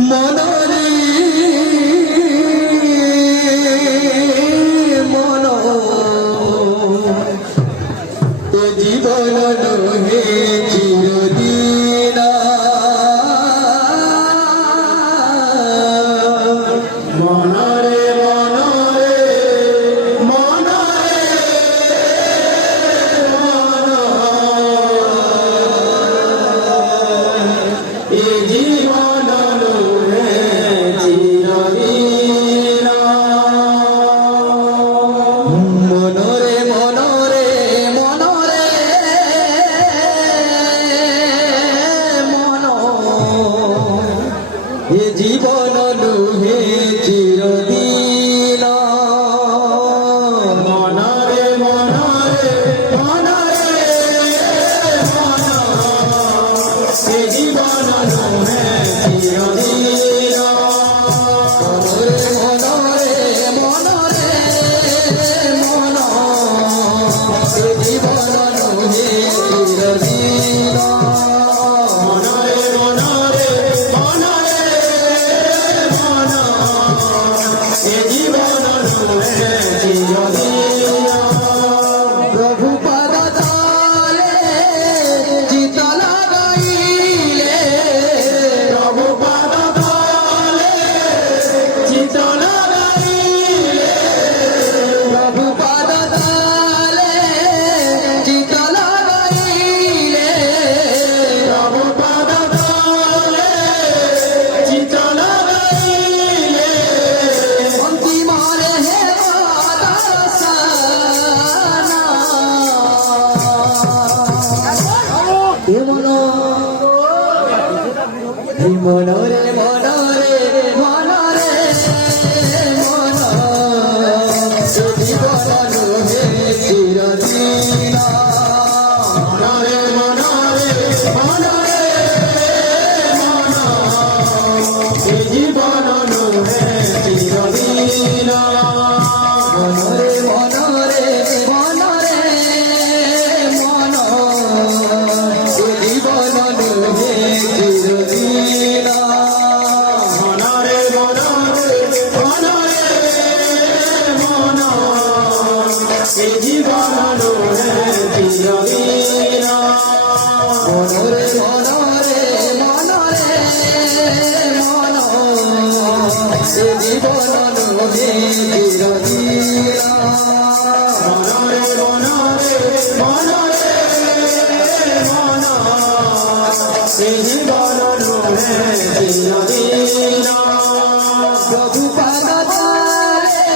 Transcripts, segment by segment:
মনরে মন এ জীবন নহে চিরদিন মনরে মনরে মনরে মন এ জীবন নহে চিরদিন মনরে মনরে মনরে মন এ জীবন নহে চিরদিন মনরে মনরে মনরে মন এ জীবন নহে চিরদিন মনরে মনরে মন এ জীবন নহে চিরদিন মনরে মনরে মনরে মন এ জীবন নহে চিরদিন প্রভু পদ তলে চিত লাগাইলে প্রভু পদ তলে চিত লাগাইলে প্রভু পদ তলে চিত লাগাইলে প্রভু পদ তলে চিত লাগাইলে অন্তিমরে হে দাসানা মনরে মনরে মনরে মন জীবন নহে চিরদিন মনরে মনরে মনরে মন জীবন নহে চিরদিন মনরে মনরে মনরে মন জীবন নহে চিরদিন মনরে মনরে মনরে মন এ জীবন নহে চিরদিন মনরে মনরে মনরে মন এ জীবন নহে চিরদিন মনরে মনরে মনরে মন এ জীবন নহে চিরদিন প্রভু পদ তলে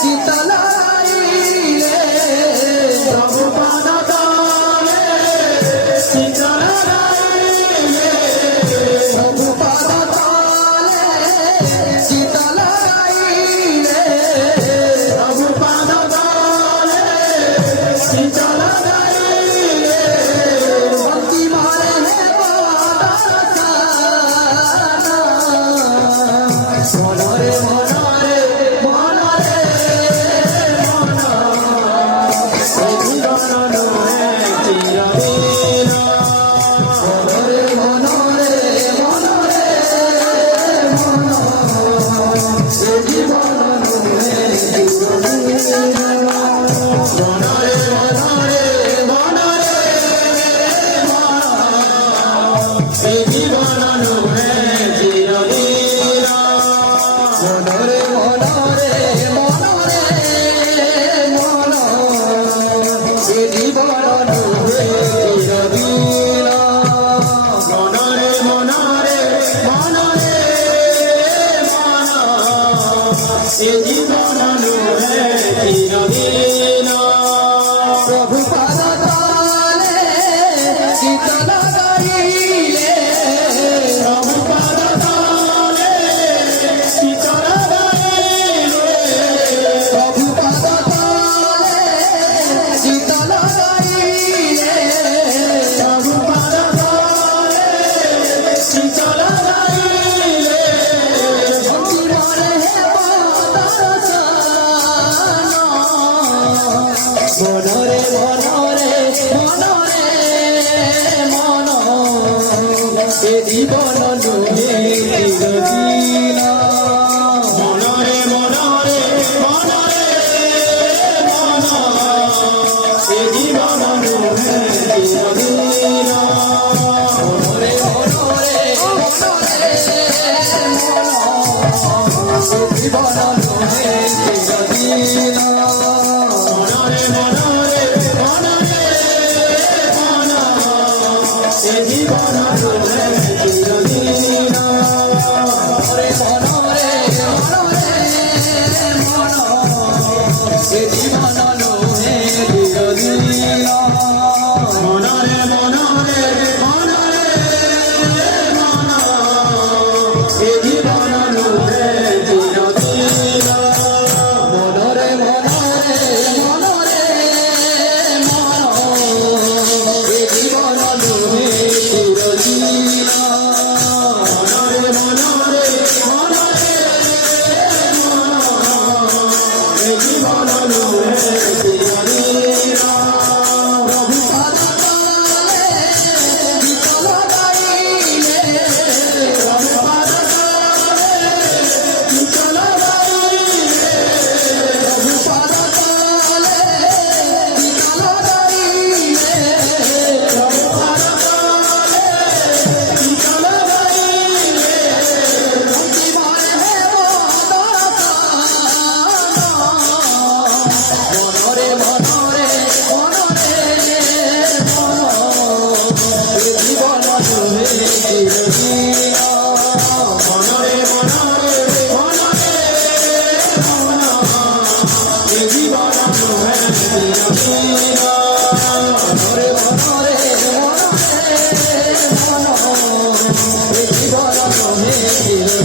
চিত লাগাইলে প্রভু পদ তলে চিত লাগাইলে প্রভু পদ তলে চিত লাগাইলে প্রভু পদ তলে চিত লাগাইলে অন্তিমরে হে দাসানা লোহে চিরদিন মনরে মনরে মনরে মন এ জীবন লোহে চিরদিন মনরে মনরে মনরে জীবন লোহে চিরদিন মনরে মনরে মনরে মন এ জীবন লোহে চিরদিন মনরে মনরে মনরে মন এ জীবন লোহে চিরদিন মনরে মনরে মনরে মন এ জীবন লোহে চিরদিন মনরে মনরে মনরে মন এ জীবন লোহে চিরদিন মনরে মনরে মনরে মন এ জীবন লোহে চিরদিন প্রভু পাদ তলে বিকল গাইলে প্রভু পাদ তলে বিকল গাইলে প্রভু পাদ তলে বিকল গাইলে প্রভু পাদ তলে বিকল গাইলে জীবনে হেব মনরে মনরে মনরে মন এ জীবন লোহে চিরদিন মনরে মনরে মনরে মন এ জীবন লোহে চিরদিন মনরে মনরে মনরে মন এ জীবন লোহে চিরদিন